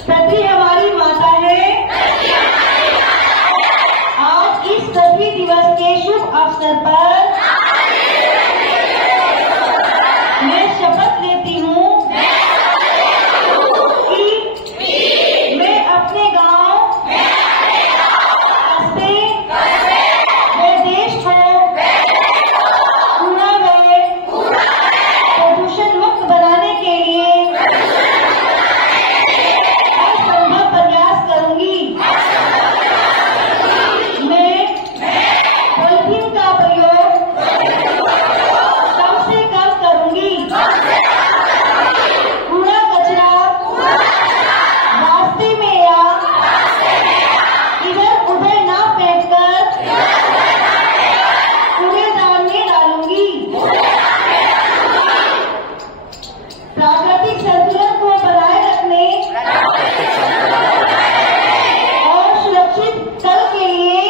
पृथ्वी हमारी माता है। आज इस पृथ्वी दिवस के शुभ अवसर पर मैं शपथ लेती हूँ कि मैं अपने गांव देश को कूड़ा व प्रदूषण मुक्त बनाने के लिए हरसंभव प्रयास करूंगी। मैं पॉलीथीन का प्रयोग कम से कम करूंगी। कूड़ा कचरा रास्ते में या इधर उधर ना फेंककर कूड़ेदान में डालूंगी। प्राकृतिक संतुलन को बनाए रखने और सुरक्षित कल के लिए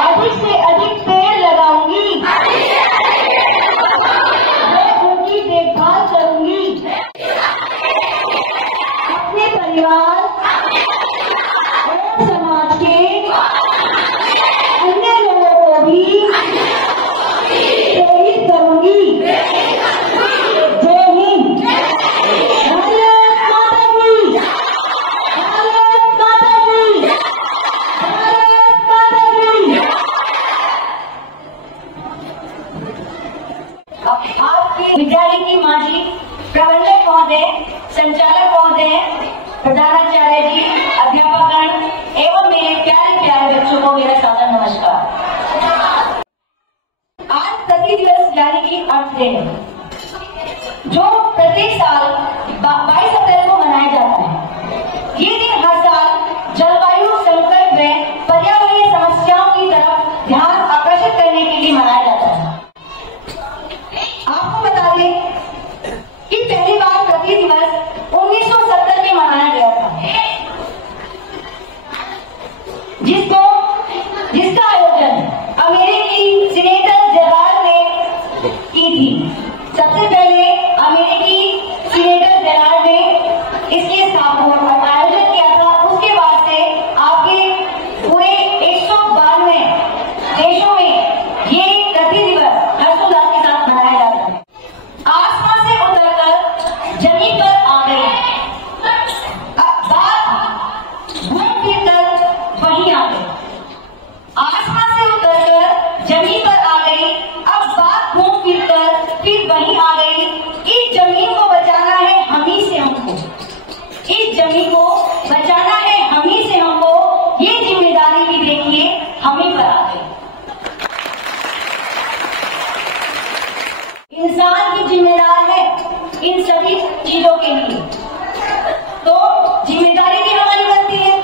अधिक से अधिक पेड़ लगाऊंगी। मैं उनकी देखभाल करूंगी। अपने परिवार और समाज के अन्य लोगों को भी प्रेरित करूंगी। जय हिंद। भारत माता की। भारत माता की। भारत माता की। आपके विद्यालय की माजी, प्रबंधक महोदय, संचालक महोदय, प्रधानाचार्य जी, अध्यापकगण एवं मेरे प्यारे प्यारे बच्चों को मेरा सादर नमस्कार। आज पृथ्वी दिवस यानी कि अर्थ डे है, जो प्रत्येक साल 22 अप्रैल को मनाया जाता है। ये दिन हर साल जलवायु संकट व पर्यावरणीय समस्याओं की तरफ ध्यान आकर्षित करने के लिए मनाया जाता है। आपको बता दें कि पहली बार पृथ्वी दिवस 1970 में मनाया गया था, जिसका आयोजन अमेरिकी सीनेटर जेराल्ड ने की थी। सबसे पहले अमेरिकी सीनेटर जेराल्ड ने इसके आयोजन किया था। उसके बाद से आगे पूरे 192 देशों में ये पृथ्वी दिवस हर्षोल्लास के साथ मनाया जाता है। आसमान से उतरकर जमीन पर आ गई, घूम फिर कर वहीं आ गई। आसमान से उतरकर जमीन पर आ गई, अब बात घूम फिर कर फिर वहीं आ गई। इस जमीन को बचाना है हमी से हमको। इस जमीन को बचाना है हमी से हमको। ये जिम्मेदारी भी देखिए हमी पर आ गई। इंसान की जिम्मेदार है इन सभी चीजों के लिए, तो जिम्मेदारी भी हमारी बनती है।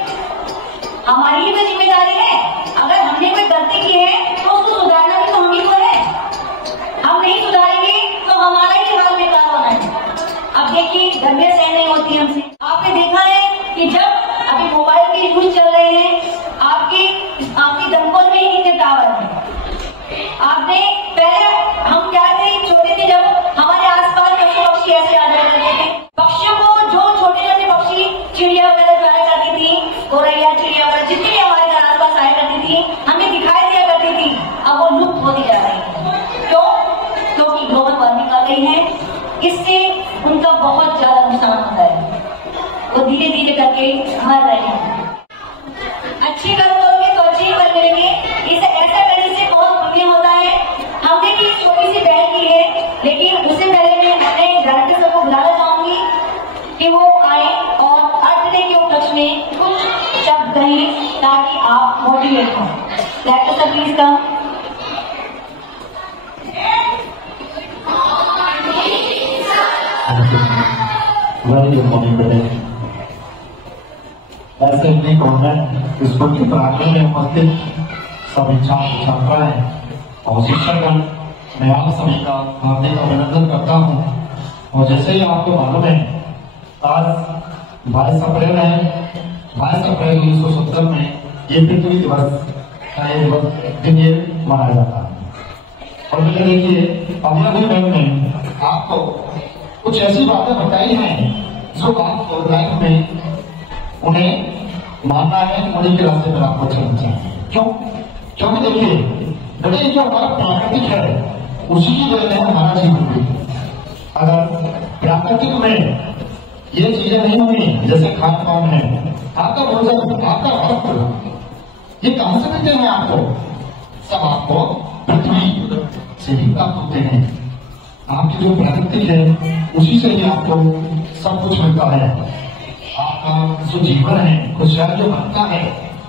हमारी ही तो जिम्मेदारी है। अगर हमने कोई गलती की है तो उसको सुधारना भी तो हम ही को है। हम नहीं सुधारेंगे तो हमारा ही हाल बेकार होना है। अब देखिए गंदे सहन नहीं होती हमसे। आपने देखा है कि जब अभी मोबाइल के यूज चल रहे हैं, आपकी दमकल में ही इतने टावर है। आपने पहले हम क्या थे, छोटे थे, जब हमारे आसपास पशु पक्षी ऐसे आ जाया करते थे। पक्षियों को जो छोटे छोटे पक्षी, चिड़िया वगैरह जाया करती थी, गोरैया चिड़िया वगैरह जितनी भी हमारे घर आसपास आया करती थी, हमें दिखाई दिया करती थी। अब वो लुप्त होती जा रही है। क्यों? क्योंकि ग्लोबल वार्मिंग आ गई है। इससे उनका बहुत ज्यादा नुकसान होता है। वो धीरे धीरे करके मर रहे हैं। अच्छे कर्म करोगे तो अच्छे ही फल मिलेंगे। इसे ऐसा करने से बहुत पुण्य होता है। हमने भी छोटी सी पहल की है, लेकिन उससे पहले मैं अपने ग्रामीण सबको बुलाना चाहूंगी कि वो आए और अर्थ डे के उपलक्ष्य में कुछ शब्द कहें ताकि आप मोटिवेट हों। Doctor sir please come. Very good morning बेटे। ऐसे ही गवर्नमेंट स्कूल के प्रांगण में उपस्थित सभी छात्र छात्राएं और शिक्षकगण, मैं आप सभी का हार्दिक अभिनंदन करता हूं। और जैसे ही आपको मालूम है, आज 22 अप्रैल है। 22 अप्रैल 1970 में ये पृथ्वी दिवस का दिन ये मनाया जाता है। और देखिए अभी अभी में आपको कुछ ऐसी बातें बताई हैं जो आपको लाइफ में उन्हें मानना है, उन्हीं के रास्ते पर आपको चलना चाहिए। क्यों? क्योंकि देखिए बेटे, ये जो हमारा प्राकृतिक है उसी की वजह से हमारा जीवन भी। अगर प्राकृतिक में ये चीजें नहीं होंगी, जैसे खान पान है, आपका भोजन, आपका वस्त्र, ये कहां से मिलते हैं आपको? सब आपको पृथ्वी से ही प्राप्त होते हैं। आपकी जो प्राकृतिक है उसी से ही आपको सब कुछ मिलता है। आपका जो जीवन है, खुशहाल जो बनता है,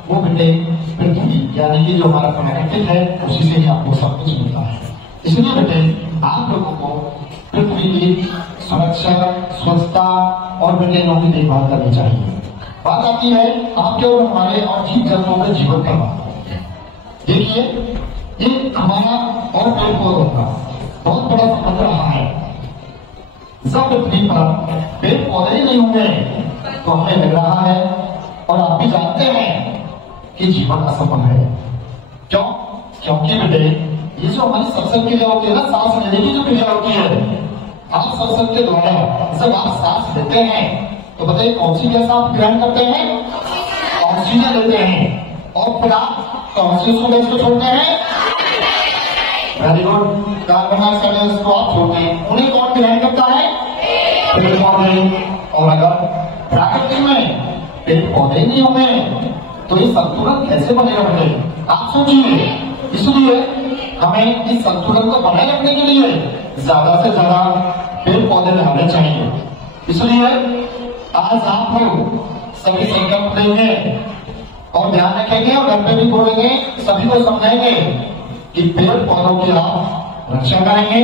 वो बेटे पृथ्वी यानी कि जो हमारा प्राकृतिक है उसी से ही आपको सब कुछ मिलता है। इसलिए बेटे आप लोगों को पृथ्वी की सुरक्षा, स्वच्छता और बेटे लोगों की देखभाल करनी चाहिए। बात आती है आपके और हमारे और जीव जंतुओं के जीवन का बात। देखिए ये हमारा और पेड़ पौधों का बहुत बड़ा संबंध रहा है। सब पृथ्वी पर पेड़ पौधे ही नहीं होंगे तो हमें लग रहा है और आप भी जानते हैं कि जीवन असफल है। क्यों? क्योंकि बेटे ये जो हमारी श्वसन क्रिया होती है ना, सांस लेने की जो क्रिया होती है, आप श्वसन के द्वारा जब आप सांस लेते हैं तो बताइए कौन सी गैस आप ग्रहण करते हैं? ऑक्सीजन लेते हैं। और फिर आप कौन सी गैस को छोड़ते हैं? वेरी गुड, कार्बन डाइऑक्साइड को आप छोड़ते हैं। उन्हें कौन ग्रहण करता है? पेड़ पौधे। और अगर प्राकृतिक में पेड़ पौधे नहीं होंगे तो ये संतुलन कैसे बनेगा बेटे? आप सोचिए। इसलिए हमें इस संतुलन को बनाए रखने के लिए ज्यादा से ज्यादा पेड़ पौधे लगाने चाहिए। इसलिए आज आप लोग सभी संकल्प लेंगे और ध्यान रखेंगे और घर पे भी बोलेंगे, सभी को समझाएंगे कि पेड़ पौधों की आप रक्षा करेंगे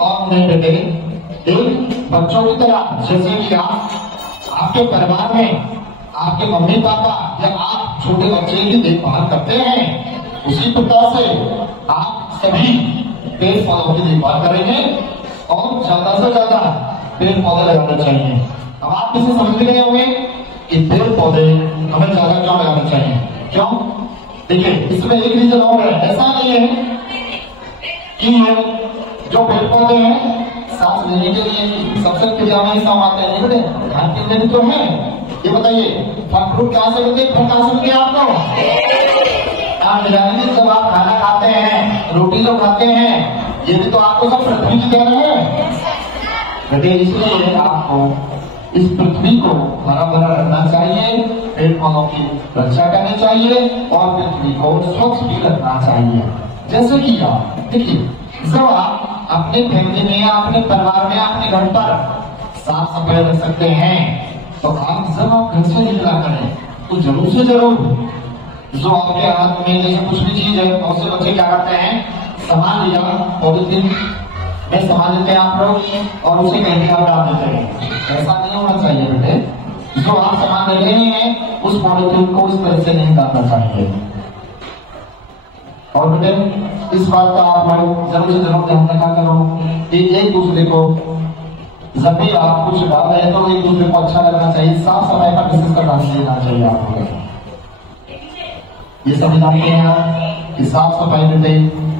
और उन्हें बेटे एक बच्चों की तरह, जैसे कि आप आपके परिवार में आपके मम्मी पापा या आप छोटे बच्चे की देखभाल करते हैं, उसी प्रकार से आप सभी पेड़ पौधों की देखभाल करेंगे और ज्यादा से ज्यादा पेड़ पौधे लगाने चाहिए। अब आप किसे समझ गए होंगे कि पेड़ पौधे हमें ज्यादा क्यों लगाने चाहिए? क्यों? देखिए इसमें एक रीजन और है। ऐसा नहीं है कि जो पेड़ पौधे हैं सांस लेने के लिए सबसे क्रिया में काम आते हैं, बेटे खान पीने भी तो है। ये बताइए फल फ्रूट कहां से मिलते? फल कहां से मिलते आपको? आप जब आप खाना खाते हैं, रोटी जो खाते हैं, ये भी तो आपको सब पृथ्वी की देन है बेटे। इसलिए आपको इस पृथ्वी को हरा भरा रखना चाहिए, पेड़ पौधों की रक्षा करनी चाहिए और पृथ्वी को स्वच्छ भी रखना चाहिए। जैसे कि आप देखिए, जब आप अपने फैमिली में, अपने परिवार में, अपने घर पर साफ सफाई रख सकते हैं तो आप जब आप घर से निकला करें तो जरूर से जरूर जो आपके हाथ में जैसे कुछ भी चीज है, बहुत से बच्चे क्या करते हैं, सामान लिया पॉलिथीन में सामान लेते हैं आप लोग और उसे कहीं आप डाल देते हैं। ऐसा नहीं होना चाहिए बेटे। जो आप सामान ले रहे हैं उस पॉलिथीन को इस तरह से नहीं डालना चाहिए। और बेटे इस बात का आप लोग जरूर से जरूर ध्यान रखा करो कि एक दूसरे को जब भी आप कुछ डाल रहे हैं तो एक दूसरे को अच्छा लगना चाहिए, साफ सफाई का विशेष ध्यान देना चाहिए आपको। ये सभी जानते हैं कि साफ सफाई में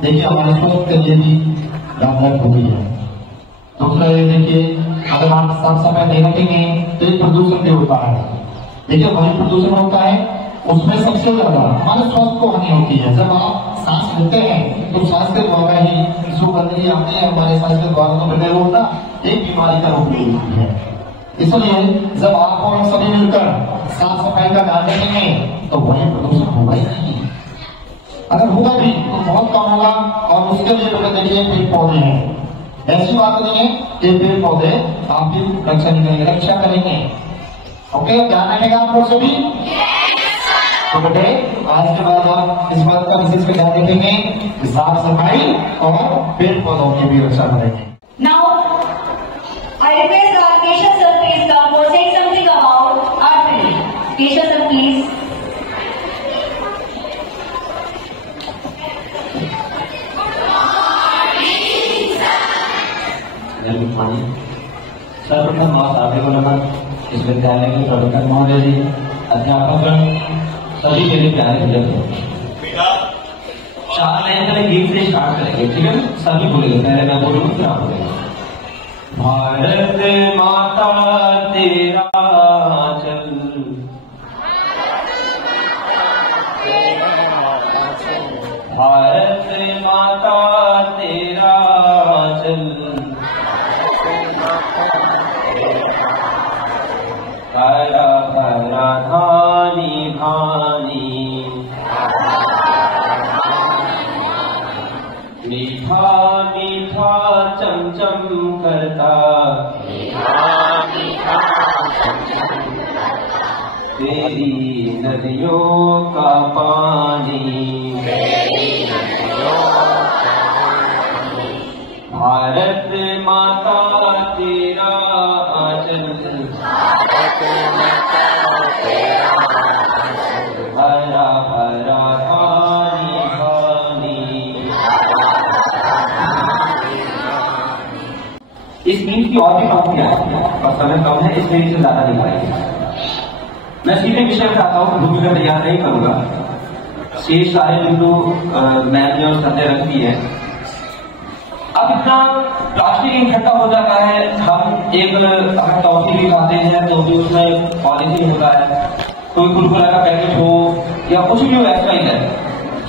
देखिए हमारे स्वास्थ्य के लिए भी लाभदायक होती है। दूसरा ये देखिए, अगर आप साफ सफाई नहीं रखेंगे तो एक प्रदूषण भी होता है। देखिए वही प्रदूषण होता है उसमें सबसे ज्यादा हमारे स्वास्थ्य को हानि होती है। जब आप सांस लेते हैं तो सांस के द्वारा ही जो गंदगी आती है हमारे सांस के द्वारा तो बेटे वो ना एक बीमारी का रूप ले लेती है। इसलिए जब आप और हम सभी मिलकर साफ सफाई का ध्यान रखेंगे तो वही प्रदूषण होगा ही नहीं। अगर होगा भी तो बहुत कम होगा। और उसके लिए बेटे देखिए पेड़ पौधे हैं, ऐसी बात नहीं है कि पेड़ पौधे आपकी रक्षा नहीं करेंगे, रक्षा करेंगे। ओके, ध्यान रखेगा आप लोग सभी। तो बेटे आज के बाद आप इस बात का विशेष ध्यान रखेंगे कि साफ सफाई और पेड़ पौधों की भी रक्षा करेंगे। Now, I request our Keshav sir please come for saying something about our training. Keshav sir please. Good morning. सर्वप्रथम आप सभी को नमन। इस विद्यालय के प्रबंधक महोदय जी, अध्यापक सभी के लिए प्यारे बुजुर्ग। 4 लाइन पहले गीत से स्टार्ट करेंगे, ठीक है? सभी बोलेंगे, पहले मैं बोलूंगा फिर आप बोलेंगे। भारत माता तेरा चल, भारत माता तेरा चल, हरा भरा धानी धानी, मीठा मीठा चमचम करता, तेरी नदियों का पानी, भारत माता तेरा आंचल, हरा भरा धानी धानी। इस गीत की और भी पंक्तियां हैं और समय कम है, इसलिए इसे ज्यादा नहीं पाएंगे। मैं सीधे विषय पर आता हूँ, भूमिका तैयार नहीं करूंगा। शेष सारे बिंदु मैंने और संजय रख दी है। अब इतना प्लास्टिक इकट्ठा हो जाता है, हम एक अगर टॉफी भी खाते हैं तो भी उसमें पॉलिथीन होता है, कोई कुरकुरा का पैकेट हो या कुछ भी हो, ऐसा ही है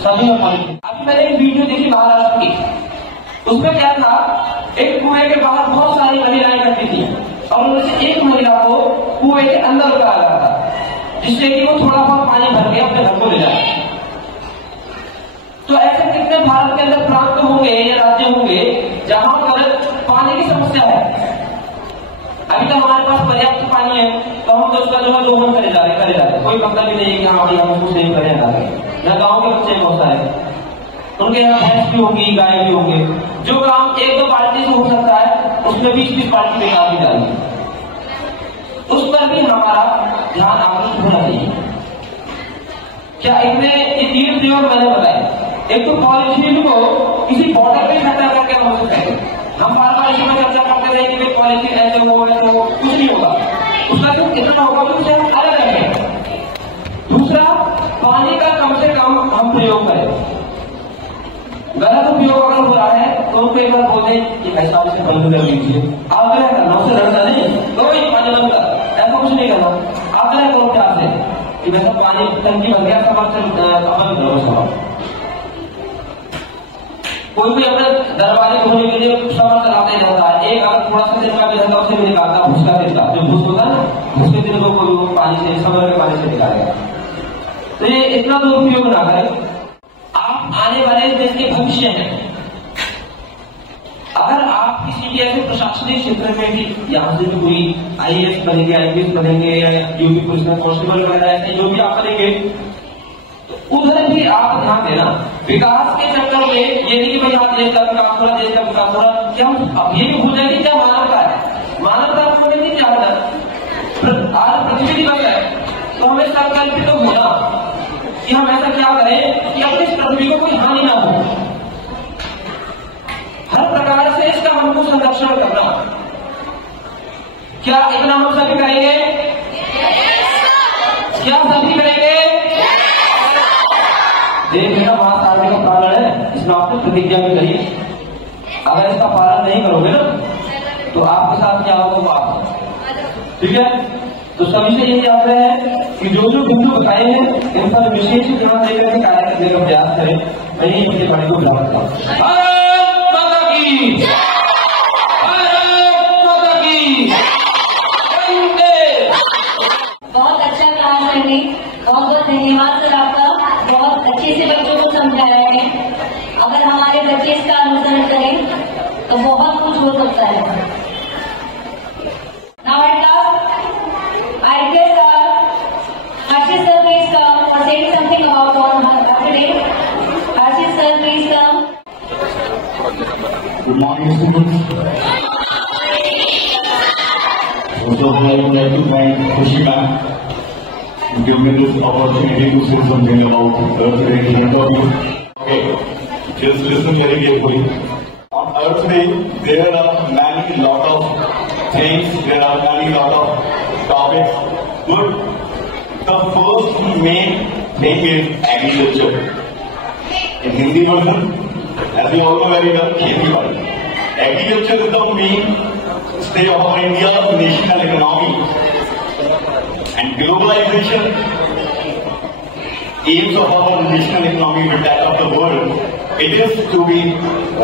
सभी में पॉलिथीन। अभी मैंने एक वीडियो देखी महाराष्ट्र की, उसमें क्या था, एक कुएं के बाहर बहुत सारी महिलाएं करती थी और उनमें से एक महिला को कुएं के अंदर उतारा रहा था, जिससे कि वो थोड़ा बहुत पानी भर के अपने घर को ले जाए। तो ऐसे कितने भारत के अंदर प्रांत होंगे या राज्य होंगे जहां पर पानी की समस्या है। अभी तो हमारे पास पर्याप्त पानी है, तो हम तो उसका जो है दोहन करे जा रहे, कोई मतलब ही नहीं है कि हाँ भाई हम उसको सेव करें ना करें। यहाँ गाँव के बच्चे बहुत सारे, उनके यहाँ भैंस भी होगी, गाय भी होंगे, जो काम एक दो बाल्टी से हो सकता है उसमें 20-20 बाल्टी बेकार भी डालेंगे। उस पर भी हमारा ध्यान आकर्षित होना चाहिए। क्या इतने ये 3 प्रयोग मैंने बताए, एक तो पॉलिथीन को किसी बॉटल में इकट्ठा करके हम उसको कहेंगे। हम बार बार इसमें चर्चा करते रहे कि पॉलिथीन ऐसे हो, कुछ नहीं होगा, उसका सिर्फ इतना होगा कि उसे हम अलग रखें। दूसरा, पानी का कम से कम हम प्रयोग करें। गलत उपयोग अगर हो रहा है तो उनको एक बार बोले कि भाई साहब इसे बंद कर दीजिए, आग्रह करना, उसे लड़ना नहीं, कोई पानी बंद कर, ऐसा कुछ नहीं करना, आग्रह करो प्यार से कि वैसा पानी टंकी बन गया, सब अमल करो सब। कोई भी अपने दरवाजे खोलने के लिए समर चलाते रहता है, एक अगर थोड़ा सा दिन का भी रहता है उसे भी निकालता, भूस का दिन का जो भूस होता है ना, भूस के दिन को कोई पानी से समर के पानी से निकालेगा। तो ये इतना दुरुपयोग ना करें। आप आने वाले देश के भविष्य हैं। अगर आप किसी भी ऐसे प्रशासनिक क्षेत्र में भी यहाँ से भी कोई IAS बनेंगे, IPS बनेंगे या यूपी पुलिस में कांस्टेबल वगैरह ऐसे जो भी आप बनेंगे, तो उधर भी आप ध्यान देना। विकास के चक्कर में ये नहीं कि भाई यहाँ देश का विकास हो रहा, देश का विकास हो रहा, क्या हम अब ये भी भूल जाएंगे क्या मानवता है। मानवता आपको नहीं क्या होता, आज पृथ्वी दिवस है तो हमें संकल्पित तो होना कि हम ऐसा क्या करें कि अपनी पृथ्वी को कोई हानि ना हो, हर प्रकार से इसका हमको संरक्षण करना। क्या इतना हम सभी करेंगे? क्या सभी करेंगे? देश मेरा महासागर का पालन है, इसमें आपने प्रतिज्ञा भी करी। अगर इसका पालन नहीं करोगे ना तो आपके साथ क्या होगा वो आप, ठीक है। तो सभी से यही आग्रह है कि जो जो बिंदु बताए हैं इन पर विशेष ध्यान देकर के कार्य करने का प्रयास करें। मैं यही अपने बड़ी को बुला रखता हूँ। भारत माता की, भारत माता की। बहुत अच्छा काम करने, बहुत बहुत धन्यवाद सर आपका, बहुत अच्छे से बच्चों को समझाया है। अगर हमारे बच्चे इसका अनुसरण करें तो बहुत कुछ हो सकता है। Now at last, I request Ashish sir please come or say something about our today. Ashish sir please come. Good morning, students. Also, I would like to thank Khushi ma'am to give me this opportunity to say something about Earth Day in front of you. Okay, just listen very carefully. On Earth Day, there are many lot of things, there are many lot of topics. But the first main thing is agriculture. In Hindi version, as you all know very well, खेती बाड़ी. Agriculture is the main state of our India's national economy and globalization aims of our national economy with that of the world, it is to be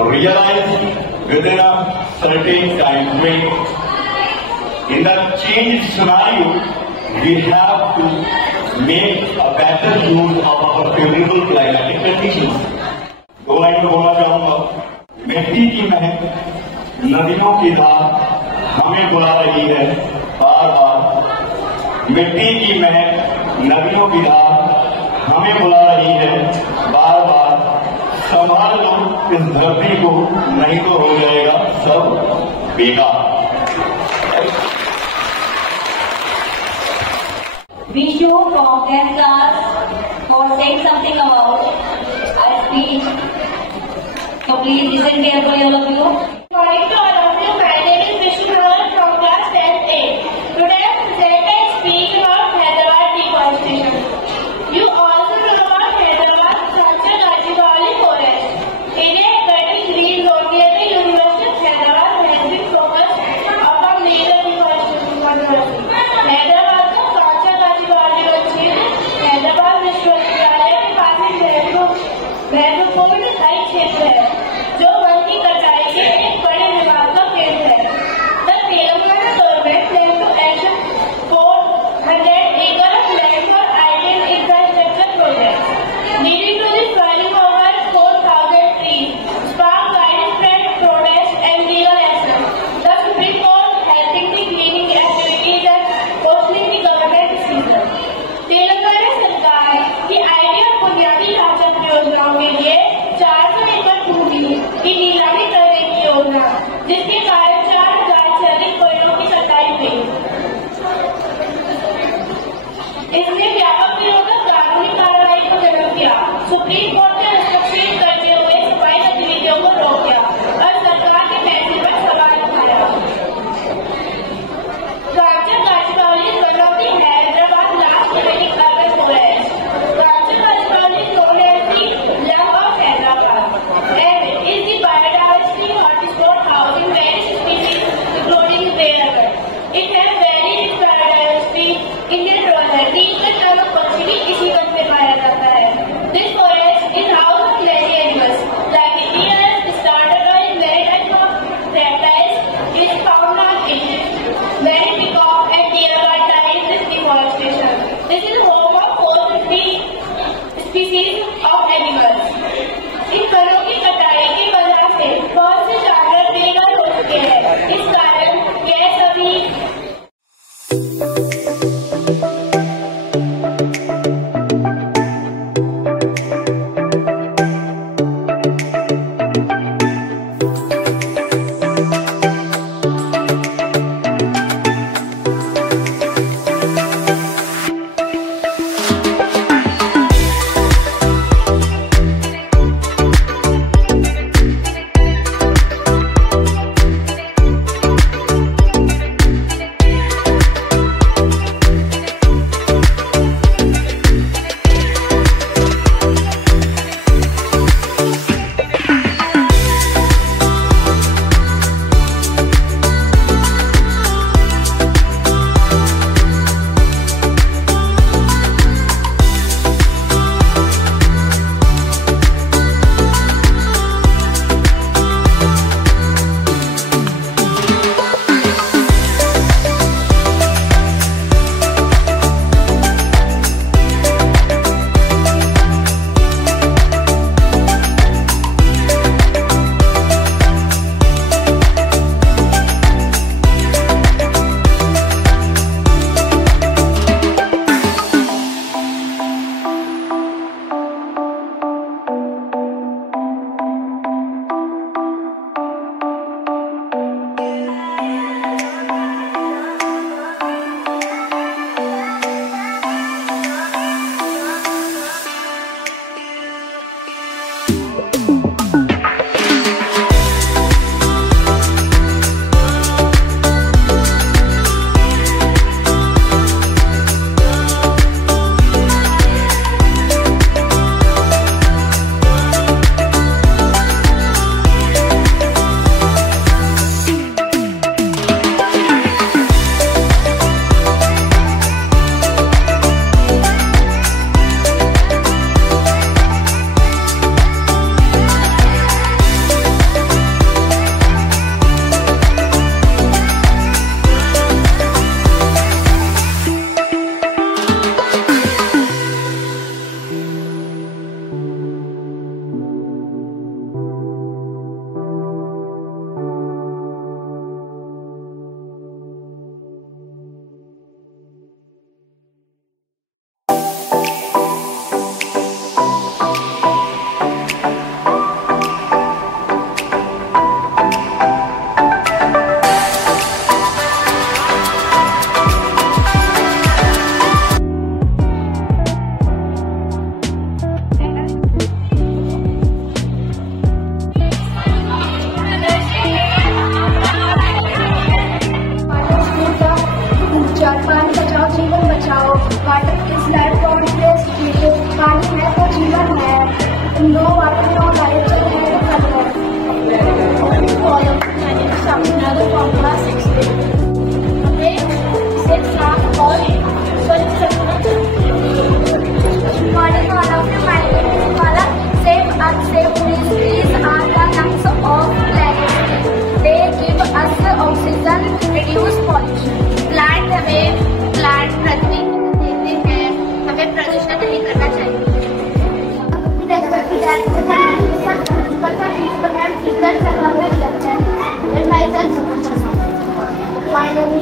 realized within a certain time frame. In the changed scenario, we have to make a better use of our favorable climatic conditions. दो line बोलना चाहूंगा। मिट्टी की महक नदियों की धार हमें बुला रही है बार बार। मिट्टी की महक नदियों की धार हमें बुला रही है बार बार। संभाल लो इस धरती को, नहीं तो हो जाएगा सब बेकार। Wish you congrats for saying something about our speech. So please listen carefully, all of you. Morning to all of you. My name is Vishnu Dhawan from class 10A. Today I present a speech about Hyderabad deforestation. You also know about Hyderabad Sanchar Gachibowli forest. Area 33 zone near the University of Hyderabad has been focused on major deforestation controversy. Hyderabad का सांचर गाजीबावली क्षेत्र हैदराबाद विश्वविद्यालय के पास एक महत्वपूर्ण स्थायी क्षेत्र है जो वन की कटाई के एक बड़े विवाद का केंद्र है। The Telangana government plan to auction 400 acre of land for ideal infrastructure projects leading to the felling of over 4,000 trees, sparked widespread protest and legal action. The Supreme Court helping the cleaning activities and questioning the government decision. Telangana सरकार की idea बुनियादी ढांचा परियोजनाओं के लिए 400 एकड़ भूमि की नीलामी करने की योजना, जिसके कारण 4,000 से अधिक पेड़ों की कटाई हुई। इसने व्यापक विरोध कानूनी कार्रवाई को जन्म दिया। सुप्रीम कोर्ट ने हस्तक्षेप करते हुए सफाई गतिविधियों को रोक दिया और सरकार के फैसले पर सवाल उठाया। सांचर गाजीबावली is one of the Hyderabad last remaining urban forests. Sanchar Gachibowli is known as the lung of Hyderabad and is the biodiversity hotspot housing various species including rare. It has very rich biodiversity. Indian roller, Neelkanth नामक पक्षी भी इसी one में पाया जाता है। This forest is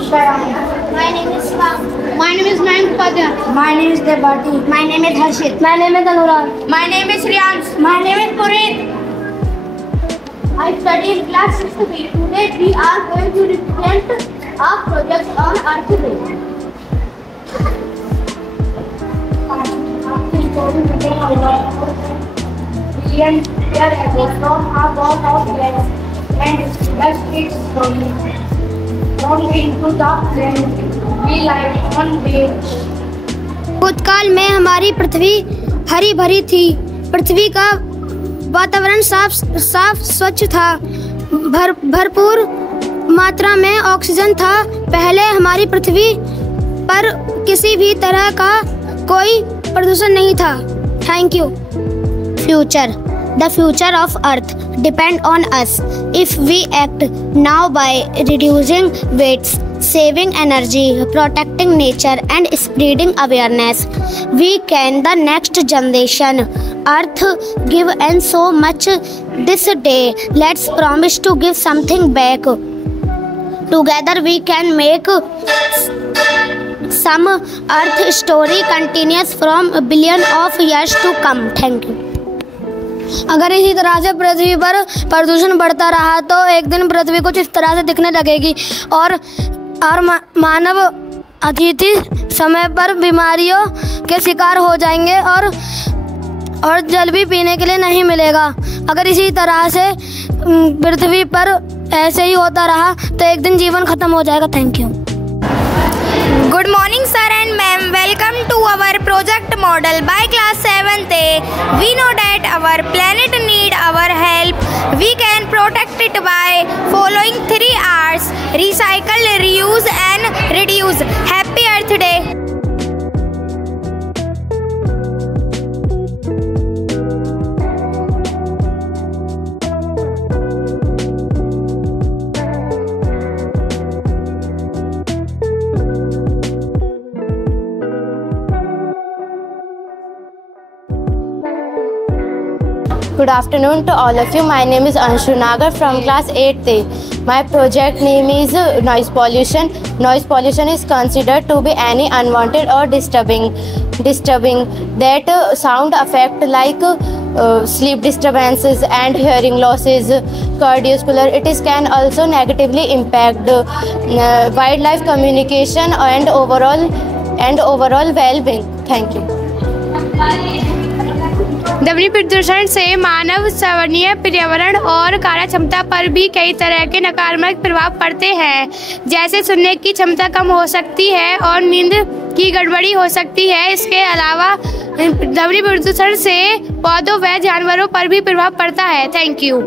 My name is Swam. My name is Mayank Padya. My name is Debati. My name is Harshit. My name is Anurag. My name is Riyans. My name is Purit. I study in class 6th B. Today we are going to present our project on Earth Day. Billion years ago, from a ball of gas and left its from into the planet. We live one day. भूतकाल में हमारी पृथ्वी हरी भरी थी। पृथ्वी का वातावरण साफ स्वच्छ था। भरपूर मात्रा में ऑक्सीजन था। पहले हमारी पृथ्वी पर किसी भी तरह का कोई प्रदूषण नहीं था। Thank you. Future The future of Earth depends on us. If we act now by reducing waste, saving energy, protecting nature, and spreading awareness, we can the next generation. Earth give and so much this day. Let's promise to give something back. Together we can make some Earth story continuous from a billion of years to come. Thank you. अगर इसी तरह से पृथ्वी पर प्रदूषण बढ़ता रहा तो एक दिन पृथ्वी कुछ इस तरह से दिखने लगेगी और मानव अतिथि समय पर बीमारियों के शिकार हो जाएंगे और जल भी पीने के लिए नहीं मिलेगा। अगर इसी तरह से पृथ्वी पर ऐसे ही होता रहा तो एक दिन जीवन खत्म हो जाएगा। Thank you. Good morning sir and ma'am, welcome to our project model by class 7th A. We know that our planet need our help. We can protect it by following 3 R's: recycle, reuse and reduce. Happy Earth Day. Good afternoon to all of you. My name is Anshu Nagar from class 8th A. My project name is noise pollution. Noise pollution is considered to be any unwanted or disturbing that sound affect like sleep disturbances and hearing losses, cardiovascular. It is can also negatively impact wildlife communication and overall well-being. Thank you. ध्वनि प्रदूषण से मानव संवहनीय पर्यावरण और कार्य क्षमता पर भी कई तरह के नकारात्मक प्रभाव पड़ते हैं, जैसे सुनने की क्षमता कम हो सकती है और नींद की गड़बड़ी हो सकती है। इसके अलावा ध्वनि प्रदूषण से पौधों व जानवरों पर भी प्रभाव पड़ता है। Thank you.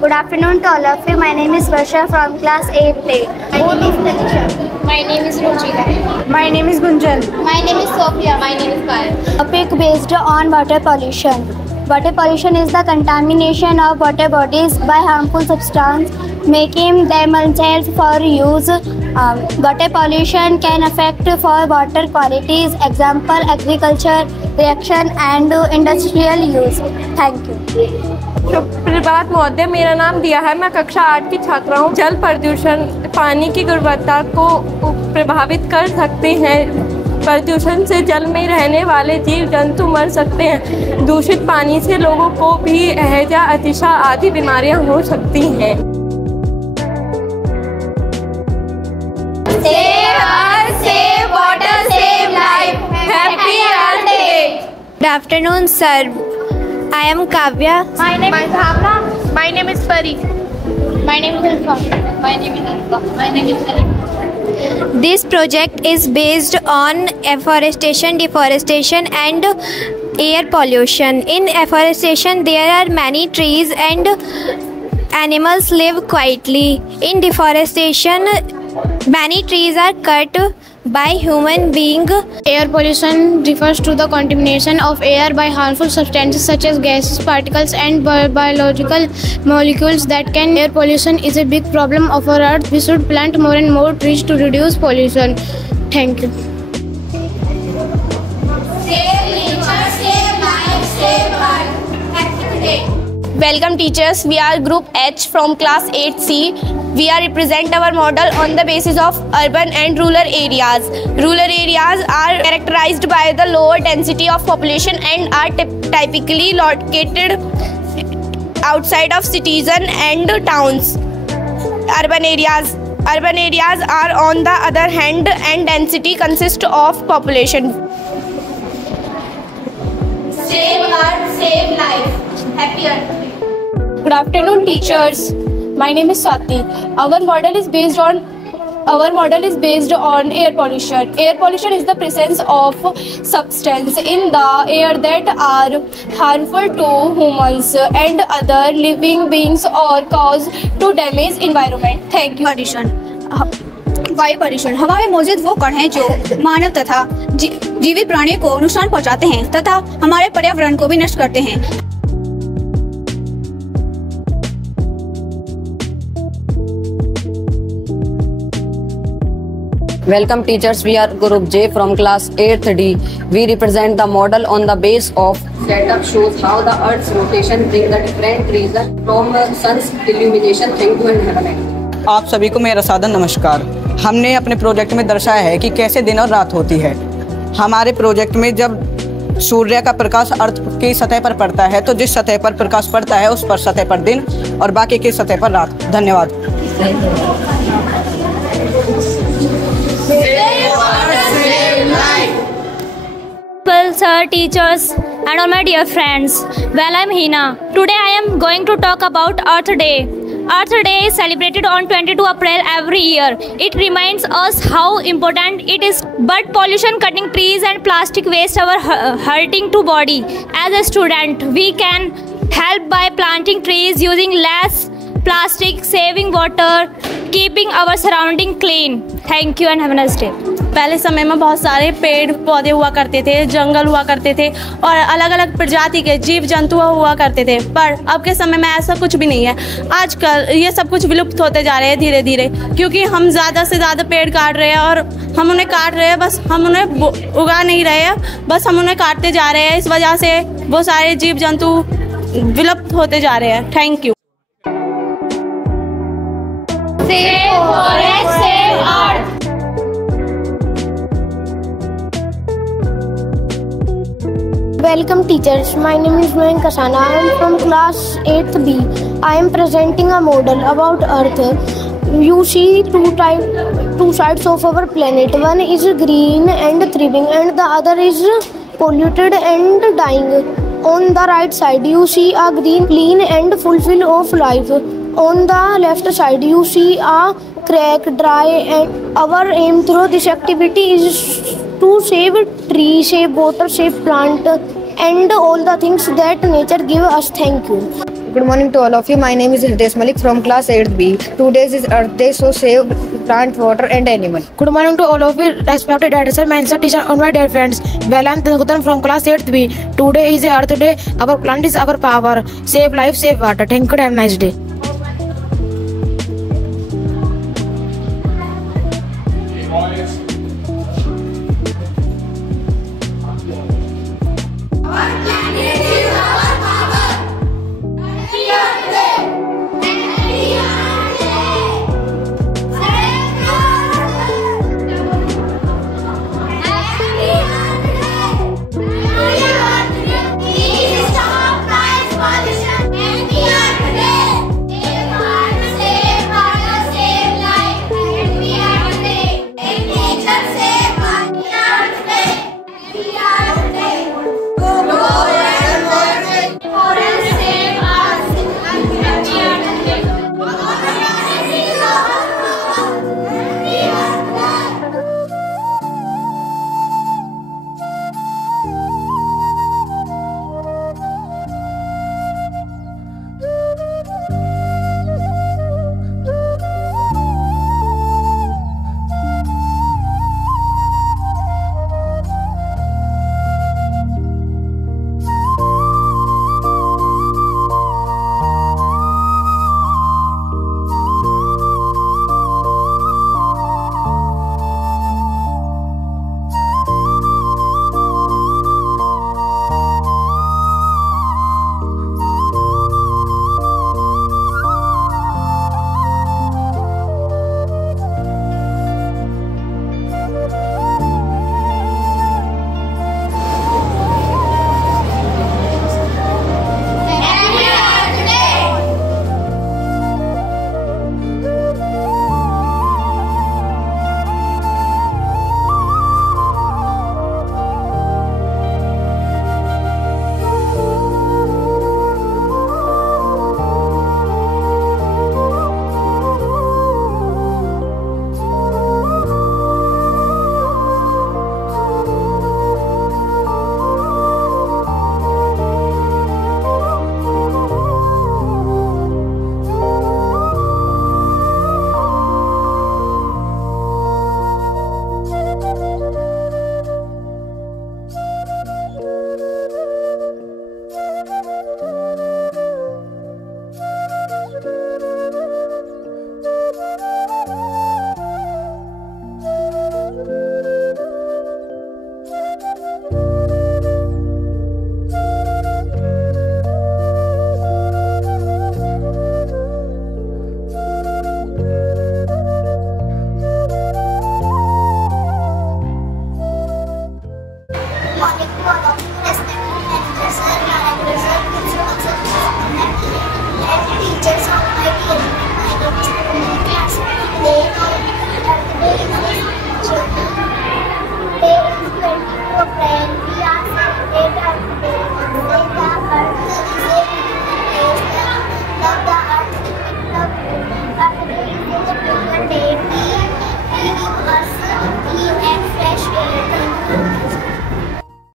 Good afternoon to all of you. My name is Varsha from class 8th A. My name is Tanisha. My name is Ruchika. My name is Gunjan. My name is Sophia. My name is Kaya. Topic based on water pollution. Water pollution is the contamination of water bodies by harmful substance, making them unsafe for use. Water pollution can affect for water qualities, example agriculture, reaction and industrial use. Thank you. सुप्रभात महोदय, मेरा नाम दिया है। मैं कक्षा 8 की छात्रा हूँ। जल प्रदूषण पानी की गुणवत्ता को प्रभावित कर सकते हैं। प्रदूषण से जल में रहने वाले जीव जंतु मर सकते हैं। दूषित पानी से लोगों को भी हैजा, अतिसार आदि बीमारियां हो सकती हैं। Save Earth, save water, save life. Happy Earth Day. Good afternoon, sir. I am Kavya. My name is Bhavna. My name is Pari. My name is Alfa. My name is Alfa. My name is Salim. This project is based on afforestation, deforestation and air pollution. In afforestation, there are many trees and animals live quietly. In deforestation, many trees are cut by human being. Air pollution refers to the contamination of air by harmful substances such as gases, particles and biological molecules that can. Air pollution is a big problem of our earth. We should plant more and more trees to reduce pollution. Thank you. Save nature, save life. Welcome teachers, we are group H from class 8C. We are represent our model on the basis of urban and rural areas. Rural areas are characterized by the lower density of population and are typically located outside of cities and towns. Urban areas are on the other hand and density consists of population. Save Earth, save life. Happy Earth Day. Good afternoon, teachers. My name is Swati. Our model is based on air pollution. Air pollution is the presence of substances in the air that are harmful to humans and other living beings or cause to damage environment. Thank you. वायु प्रदूषण हवा में मौजूद वो कण हैं जो मानव तथा जीवित प्राणियों को नुकसान पहुंचाते हैं तथा हमारे पर्यावरण को भी नष्ट करते हैं। Welcome teachers, we are group J from class 8th D. We represent the model on the base of setup shows how the earth's rotation brings the different reason from sun's illumination. Thank you and have a nice day. आप सभी को मेरा सादर नमस्कार। हमने अपने project में दर्शाया है कि कैसे दिन और रात होती है। हमारे प्रोजेक्ट में जब सूर्य का प्रकाश अर्थ की सतह पर पड़ता है तो जिस सतह पर प्रकाश पड़ता है उस पर सतह पर दिन और बाकी की सतह पर रात। धन्यवाद। Well, sir, teachers, and all my dear friends. Well, I'm Hina. Today I am going to talk about Earth Day. Earth Day is celebrated on 22 April every year. It reminds us how important it is. But pollution, cutting trees and plastic waste are hurting to body. As a student, we can help by planting trees, using less plastic, saving water, keeping our surrounding clean. Thank you and have a nice day. पहले समय में बहुत सारे पेड़ पौधे हुआ करते थे, जंगल हुआ करते थे और अलग अलग प्रजाति के जीव जंतु हुआ करते थे, पर अब के समय में ऐसा कुछ भी नहीं है। आजकल ये सब कुछ विलुप्त होते जा रहे हैं धीरे धीरे, क्योंकि हम ज़्यादा से ज़्यादा पेड़ काट रहे हैं और हम उन्हें काट रहे हैं, बस हम उन्हें उगा नहीं रहे हैं, बस हम उन्हें काटते जा रहे हैं। इस वजह से वो सारे जीव जंतु विलुप्त होते जा रहे हैं। Thank you. Welcome teachers, my name is Noen Kasana. I am from class 8th B. I am presenting a model about Earth. You see two sides of our planet. One is green and thriving and the other is polluted and dying. On the right side you see a green, clean and full of life. On the left side you see a crack, dry, and our aim through this activity is to save tree, save water, save plant and all the things that nature give us. Thank you. Good morning to all of you. My name is Hitesh Malik from class 8th B. Today is Earth Day, so save plant, water and animal. Good morning to all of you. Respected advisor, mentor, teacher, and my dear friends. Well, I'm Tangutan from class 8th B. Today is Earth Day. Our plant is our power. Save life, save water. Thank you and have a nice day.